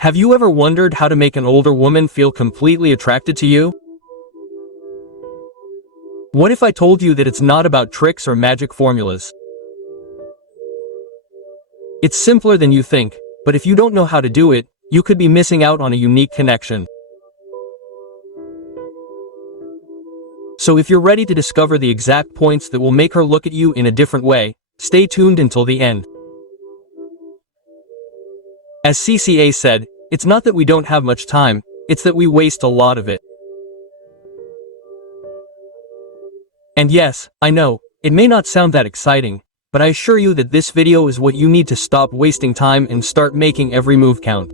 Have you ever wondered how to make an older woman feel completely attracted to you? What if I told you that it's not about tricks or magic formulas? It's simpler than you think, but if you don't know how to do it, you could be missing out on a unique connection. So if you're ready to discover the exact points that will make her look at you in a different way, stay tuned until the end. As CCA said, it's not that we don't have much time, it's that we waste a lot of it. And yes, I know, it may not sound that exciting, but I assure you that this video is what you need to stop wasting time and start making every move count.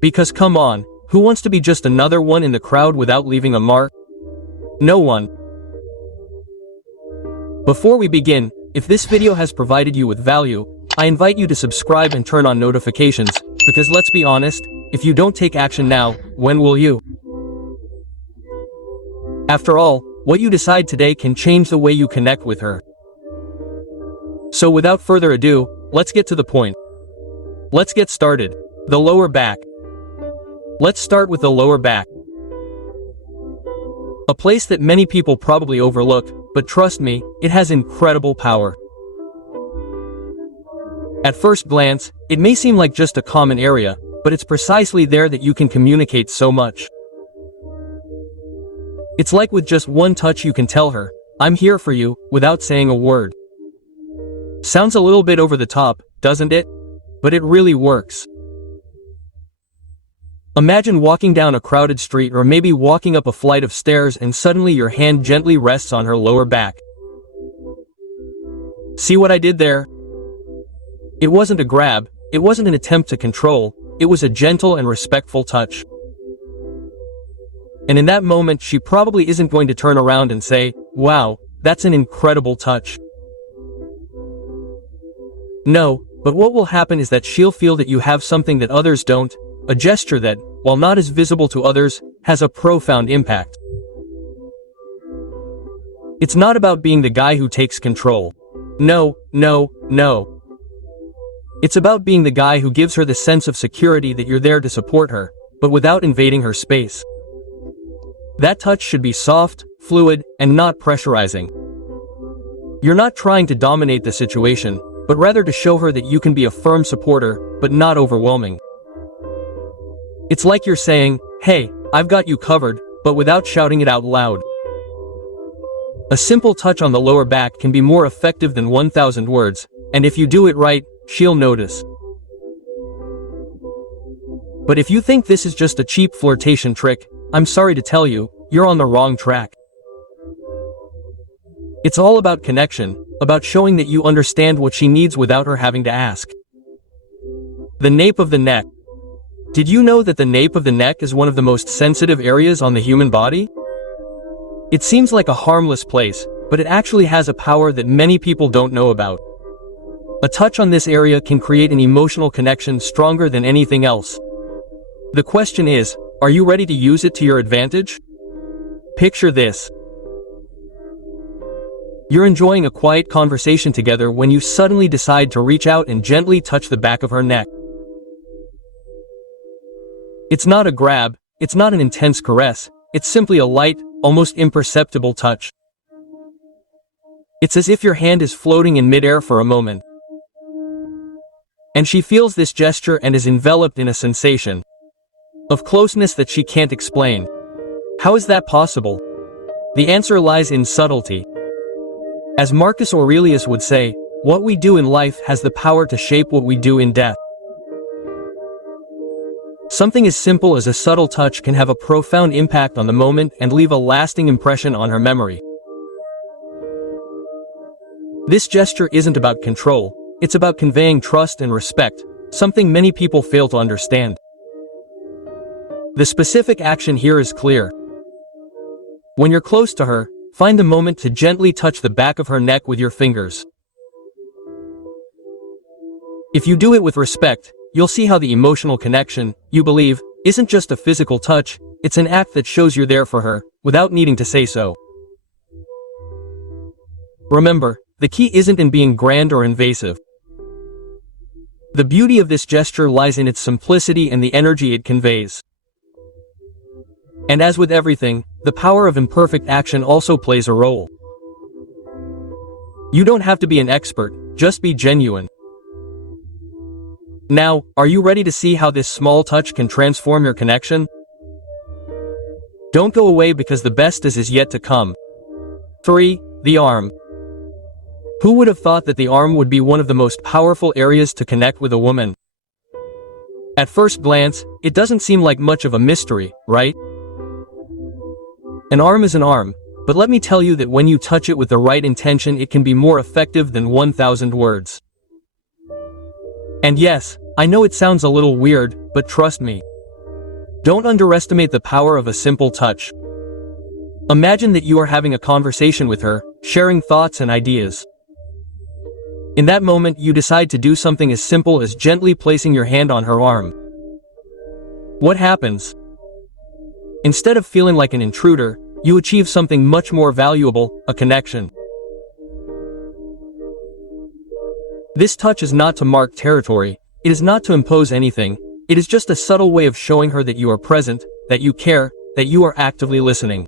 Because come on, who wants to be just another one in the crowd without leaving a mark? No one. Before we begin, if this video has provided you with value, I invite you to subscribe and turn on notifications, because let's be honest, if you don't take action now, when will you? After all, what you decide today can change the way you connect with her. So without further ado, let's get to the point. Let's get started. The lower back. Let's start with the lower back. A place that many people probably overlook, but trust me, it has incredible power. At first glance, it may seem like just a common area, but it's precisely there that you can communicate so much. It's like with just one touch you can tell her, "I'm here for you," without saying a word. Sounds a little bit over the top, doesn't it? But it really works. Imagine walking down a crowded street or maybe walking up a flight of stairs and suddenly your hand gently rests on her lower back. See what I did there? It wasn't a grab, it wasn't an attempt to control, it was a gentle and respectful touch. And in that moment she probably isn't going to turn around and say, "Wow, that's an incredible touch." No, but what will happen is that she'll feel that you have something that others don't, a gesture that, while not as visible to others, has a profound impact. It's not about being the guy who takes control. No, no, no. It's about being the guy who gives her the sense of security that you're there to support her, but without invading her space. That touch should be soft, fluid, and not pressurizing. You're not trying to dominate the situation, but rather to show her that you can be a firm supporter, but not overwhelming. It's like you're saying, "Hey, I've got you covered," but without shouting it out loud. A simple touch on the lower back can be more effective than 1,000 words, and if you do it right, she'll notice. But if you think this is just a cheap flirtation trick, I'm sorry to tell you, you're on the wrong track. It's all about connection, about showing that you understand what she needs without her having to ask. The nape of the neck. Did you know that the nape of the neck is one of the most sensitive areas on the human body? It seems like a harmless place, but it actually has a power that many people don't know about. A touch on this area can create an emotional connection stronger than anything else. The question is, are you ready to use it to your advantage? Picture this. You're enjoying a quiet conversation together when you suddenly decide to reach out and gently touch the back of her neck. It's not a grab, it's not an intense caress, it's simply a light, almost imperceptible touch. It's as if your hand is floating in midair for a moment. And she feels this gesture and is enveloped in a sensation of closeness that she can't explain. How is that possible? The answer lies in subtlety. As Marcus Aurelius would say, what we do in life has the power to shape what we do in death. Something as simple as a subtle touch can have a profound impact on the moment and leave a lasting impression on her memory. This gesture isn't about control, it's about conveying trust and respect, something many people fail to understand. The specific action here is clear. When you're close to her, find the moment to gently touch the back of her neck with your fingers. If you do it with respect, you'll see how the emotional connection, you believe, isn't just a physical touch, it's an act that shows you're there for her, without needing to say so. Remember, the key isn't in being grand or invasive. The beauty of this gesture lies in its simplicity and the energy it conveys. And as with everything, the power of imperfect action also plays a role. You don't have to be an expert, just be genuine. Now, are you ready to see how this small touch can transform your connection? Don't go away because the best is yet to come. 3. The arm. Who would have thought that the arm would be one of the most powerful areas to connect with a woman? At first glance, it doesn't seem like much of a mystery, right? An arm is an arm, but let me tell you that when you touch it with the right intention, it can be more effective than 1,000 words. And yes, I know it sounds a little weird, but trust me. Don't underestimate the power of a simple touch. Imagine that you are having a conversation with her, sharing thoughts and ideas. In that moment, you decide to do something as simple as gently placing your hand on her arm. What happens? Instead of feeling like an intruder, you achieve something much more valuable, a connection. This touch is not to mark territory, it is not to impose anything, it is just a subtle way of showing her that you are present, that you care, that you are actively listening.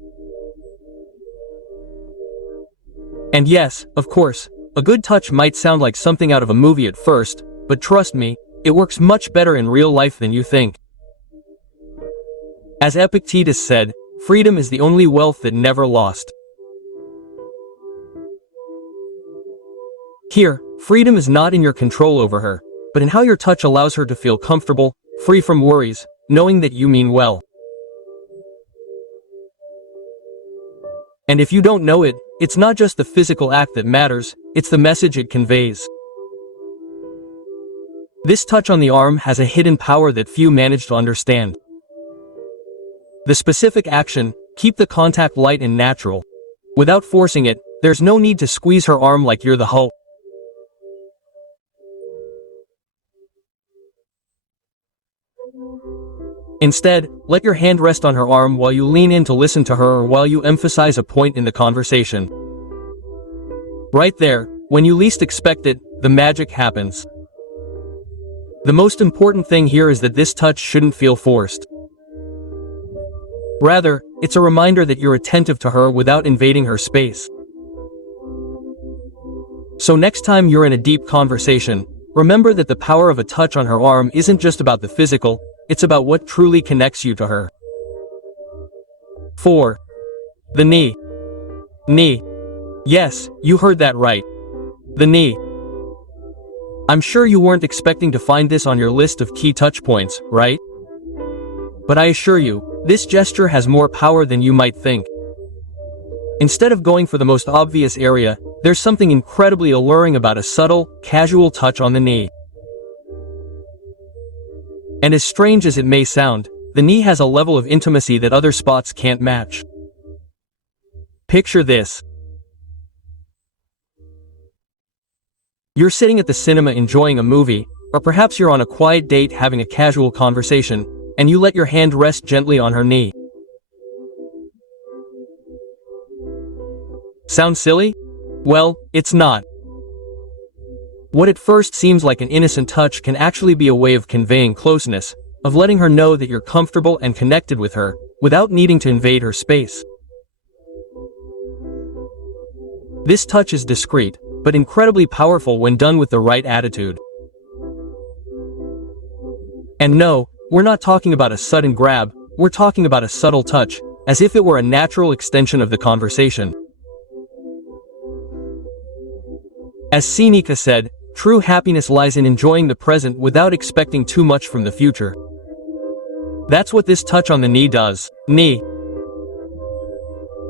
And yes, of course, a good touch might sound like something out of a movie at first, but trust me, it works much better in real life than you think. As Epictetus said, freedom is the only wealth that never lost. Here, freedom is not in your control over her, but in how your touch allows her to feel comfortable, free from worries, knowing that you mean well. And if you don't know it, it's not just the physical act that matters, it's the message it conveys. This touch on the arm has a hidden power that few manage to understand. The specific action, keep the contact light and natural. Without forcing it, there's no need to squeeze her arm like you're the Hulk. Instead, let your hand rest on her arm while you lean in to listen to her or while you emphasize a point in the conversation. Right there, when you least expect it, the magic happens. The most important thing here is that this touch shouldn't feel forced. Rather, it's a reminder that you're attentive to her without invading her space. So next time you're in a deep conversation, remember that the power of a touch on her arm isn't just about the physical, it's about what truly connects you to her. 4. The knee. Knee. Yes, you heard that right. The knee. I'm sure you weren't expecting to find this on your list of key touch points, right? But I assure you, this gesture has more power than you might think. Instead of going for the most obvious area, there's something incredibly alluring about a subtle, casual touch on the knee. And as strange as it may sound, the knee has a level of intimacy that other spots can't match. Picture this. You're sitting at the cinema enjoying a movie, or perhaps you're on a quiet date having a casual conversation, and you let your hand rest gently on her knee. Sound silly? Well, it's not. What at first seems like an innocent touch can actually be a way of conveying closeness, of letting her know that you're comfortable and connected with her, without needing to invade her space. This touch is discreet, but incredibly powerful when done with the right attitude. And no, we're not talking about a sudden grab, we're talking about a subtle touch, as if it were a natural extension of the conversation. As Seneca said, true happiness lies in enjoying the present without expecting too much from the future. That's what this touch on the knee does. Knee.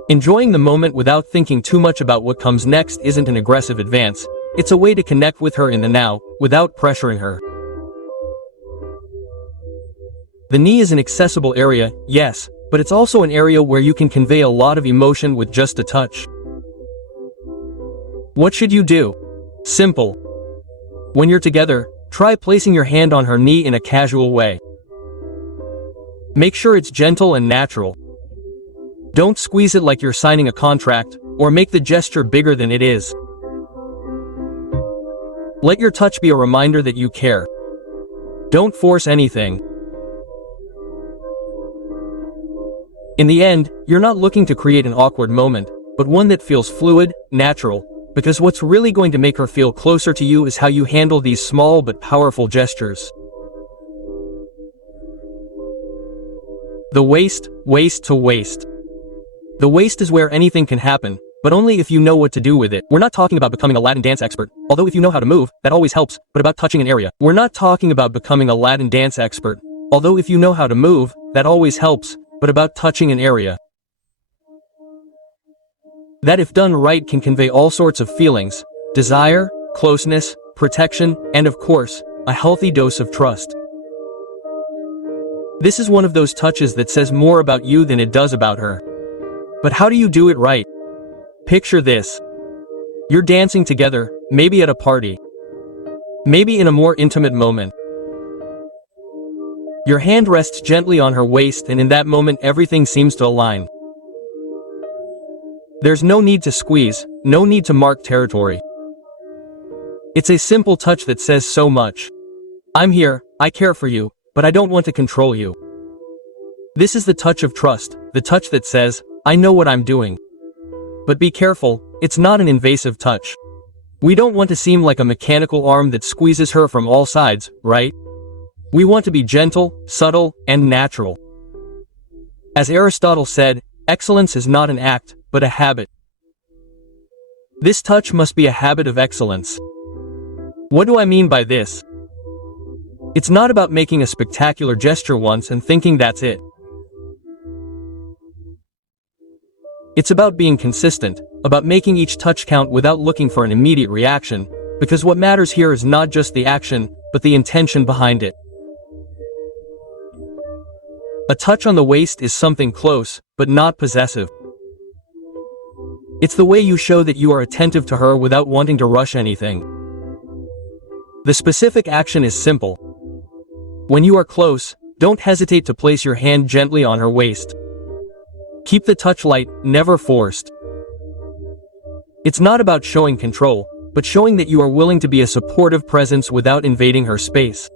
Enjoying the moment without thinking too much about what comes next isn't an aggressive advance, it's a way to connect with her in the now, without pressuring her. The knee is an accessible area, yes, but it's also an area where you can convey a lot of emotion with just a touch. What should you do? Simple. When you're together, try placing your hand on her knee in a casual way. Make sure it's gentle and natural. Don't squeeze it like you're signing a contract, or make the gesture bigger than it is. Let your touch be a reminder that you care. Don't force anything. In the end, you're not looking to create an awkward moment, but one that feels fluid, natural, because what's really going to make her feel closer to you is how you handle these small but powerful gestures. The waist to waist. The waist is where anything can happen, but only if you know what to do with it. We're not talking about becoming a Latin dance expert, although if you know how to move, that always helps, but about touching an area. We're not talking about becoming a Latin dance expert, although if you know how to move, that always helps, but about touching an area. That if done right can convey all sorts of feelings: desire, closeness, protection, and of course, a healthy dose of trust. This is one of those touches that says more about you than it does about her. But how do you do it right? Picture this. You're dancing together, maybe at a party. Maybe in a more intimate moment. Your hand rests gently on her waist, and in that moment everything seems to align. There's no need to squeeze, no need to mark territory. It's a simple touch that says so much. I'm here, I care for you, but I don't want to control you. This is the touch of trust, the touch that says, I know what I'm doing. But be careful, it's not an invasive touch. We don't want to seem like a mechanical arm that squeezes her from all sides, right? We want to be gentle, subtle, and natural. As Aristotle said, excellence is not an act, but a habit. This touch must be a habit of excellence. What do I mean by this? It's not about making a spectacular gesture once and thinking that's it. It's about being consistent, about making each touch count without looking for an immediate reaction, because what matters here is not just the action, but the intention behind it. A touch on the waist is something close, but not possessive. It's the way you show that you are attentive to her without wanting to rush anything. The specific action is simple. When you are close, don't hesitate to place your hand gently on her waist. Keep the touch light, never forced. It's not about showing control, but showing that you are willing to be a supportive presence without invading her space.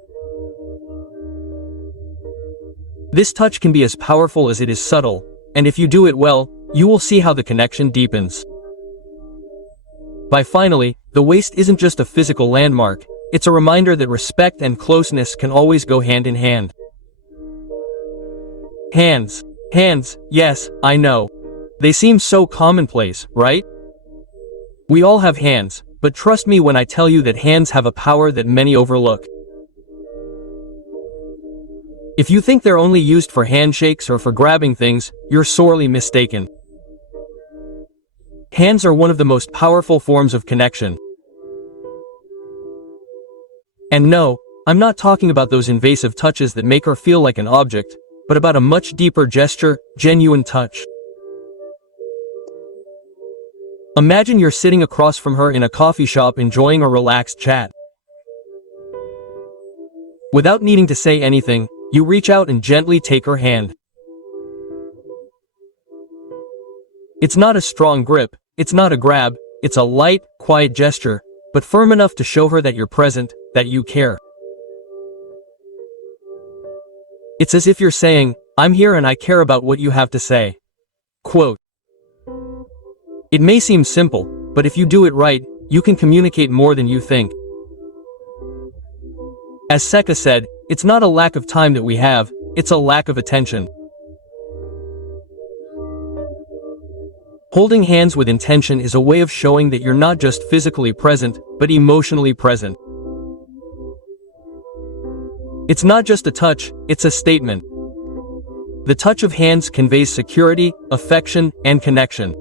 This touch can be as powerful as it is subtle, and if you do it well, you will see how the connection deepens. Finally, the waist isn't just a physical landmark, it's a reminder that respect and closeness can always go hand in hand. Hands, yes, I know. They seem so commonplace, right? We all have hands, but trust me when I tell you that hands have a power that many overlook. If you think they're only used for handshakes or for grabbing things, you're sorely mistaken. Hands are one of the most powerful forms of connection. And no, I'm not talking about those invasive touches that make her feel like an object, but about a much deeper gesture, genuine touch. Imagine you're sitting across from her in a coffee shop enjoying a relaxed chat. Without needing to say anything, you reach out and gently take her hand. It's not a strong grip, it's not a grab, it's a light, quiet gesture, but firm enough to show her that you're present, that you care. It's as if you're saying, I'm here and I care about what you have to say. Quote. It may seem simple, but if you do it right, you can communicate more than you think. As Seneca said, it's not a lack of time that we have, it's a lack of attention. Holding hands with intention is a way of showing that you're not just physically present, but emotionally present. It's not just a touch, it's a statement. The touch of hands conveys security, affection, and connection.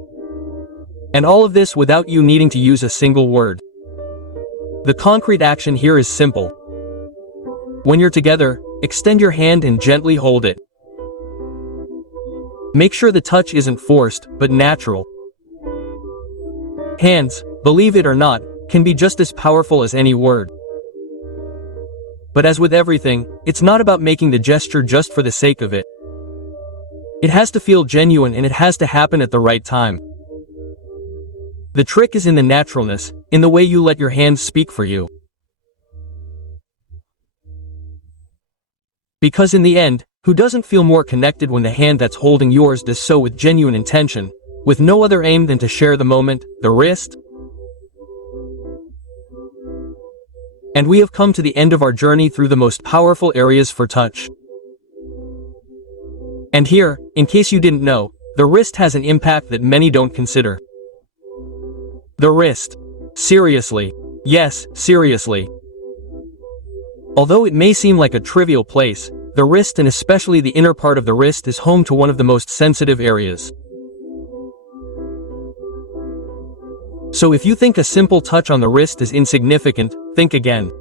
And all of this without you needing to use a single word. The concrete action here is simple. When you're together, extend your hand and gently hold it. Make sure the touch isn't forced, but natural. Hands, believe it or not, can be just as powerful as any word. But as with everything, it's not about making the gesture just for the sake of it. It has to feel genuine and it has to happen at the right time. The trick is in the naturalness, in the way you let your hands speak for you. Because in the end, who doesn't feel more connected when the hand that's holding yours does so with genuine intention, with no other aim than to share the moment, the wrist? And we have come to the end of our journey through the most powerful areas for touch. And here, in case you didn't know, the wrist has an impact that many don't consider. The wrist. Seriously. Yes, seriously. Although it may seem like a trivial place, the wrist and especially the inner part of the wrist is home to one of the most sensitive areas. So if you think a simple touch on the wrist is insignificant, think again.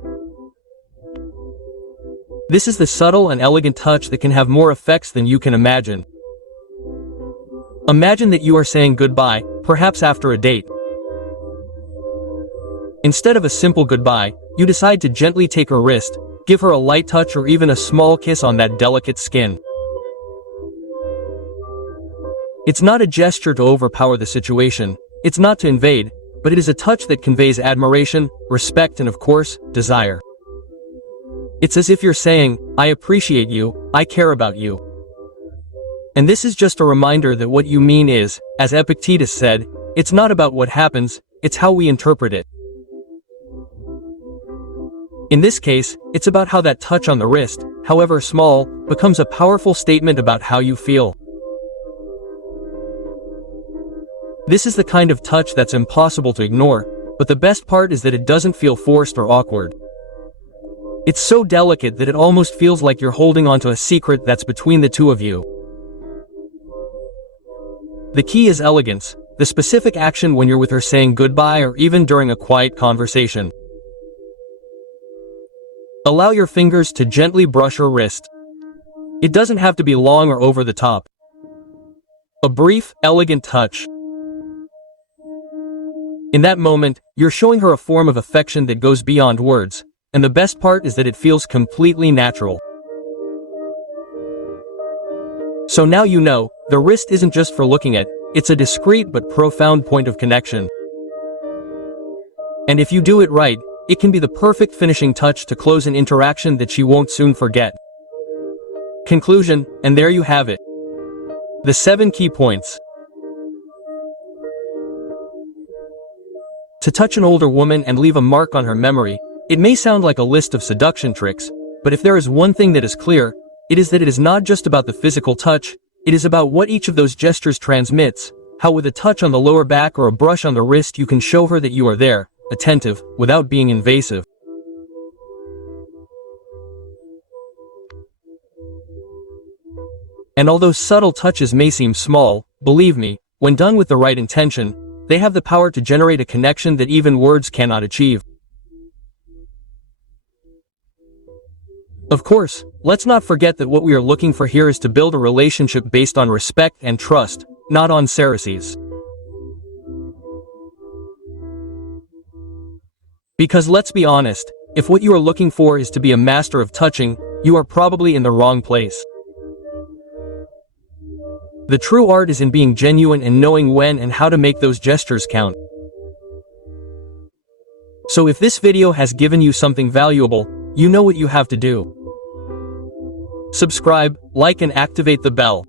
This is the subtle and elegant touch that can have more effects than you can imagine. Imagine that you are saying goodbye, perhaps after a date. Instead of a simple goodbye, you decide to gently take her wrist, give her a light touch or even a small kiss on that delicate skin. It's not a gesture to overpower the situation, it's not to invade, but it is a touch that conveys admiration, respect and of course, desire. It's as if you're saying, I appreciate you, I care about you. And this is just a reminder that what you mean is, as Epictetus said, it's not about what happens, it's how we interpret it. In this case, it's about how that touch on the wrist, however small, becomes a powerful statement about how you feel. This is the kind of touch that's impossible to ignore, but the best part is that it doesn't feel forced or awkward. It's so delicate that it almost feels like you're holding onto a secret that's between the two of you. The key is elegance, the specific action when you're with her saying goodbye or even during a quiet conversation. Allow your fingers to gently brush her wrist. It doesn't have to be long or over the top. A brief, elegant touch. In that moment, you're showing her a form of affection that goes beyond words, and the best part is that it feels completely natural. So now you know, the wrist isn't just for looking at, it's a discreet but profound point of connection. And if you do it right, it can be the perfect finishing touch to close an interaction that she won't soon forget. Conclusion, and there you have it. The 7 key points. To touch an older woman and leave a mark on her memory, it may sound like a list of seduction tricks, but if there is one thing that is clear, it is that it is not just about the physical touch, it is about what each of those gestures transmits, how with a touch on the lower back or a brush on the wrist you can show her that you are there, attentive, without being invasive. And although subtle touches may seem small, believe me, when done with the right intention, they have the power to generate a connection that even words cannot achieve. Of course, let's not forget that what we are looking for here is to build a relationship based on respect and trust, not on Pharisees. Because let's be honest, if what you are looking for is to be a master of touching, you are probably in the wrong place. The true art is in being genuine and knowing when and how to make those gestures count. So if this video has given you something valuable, you know what you have to do. Subscribe, like and activate the bell.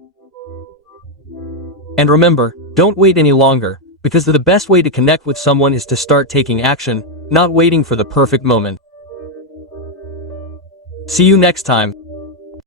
And remember, don't wait any longer, because the best way to connect with someone is to start taking action, not waiting for the perfect moment. See you next time.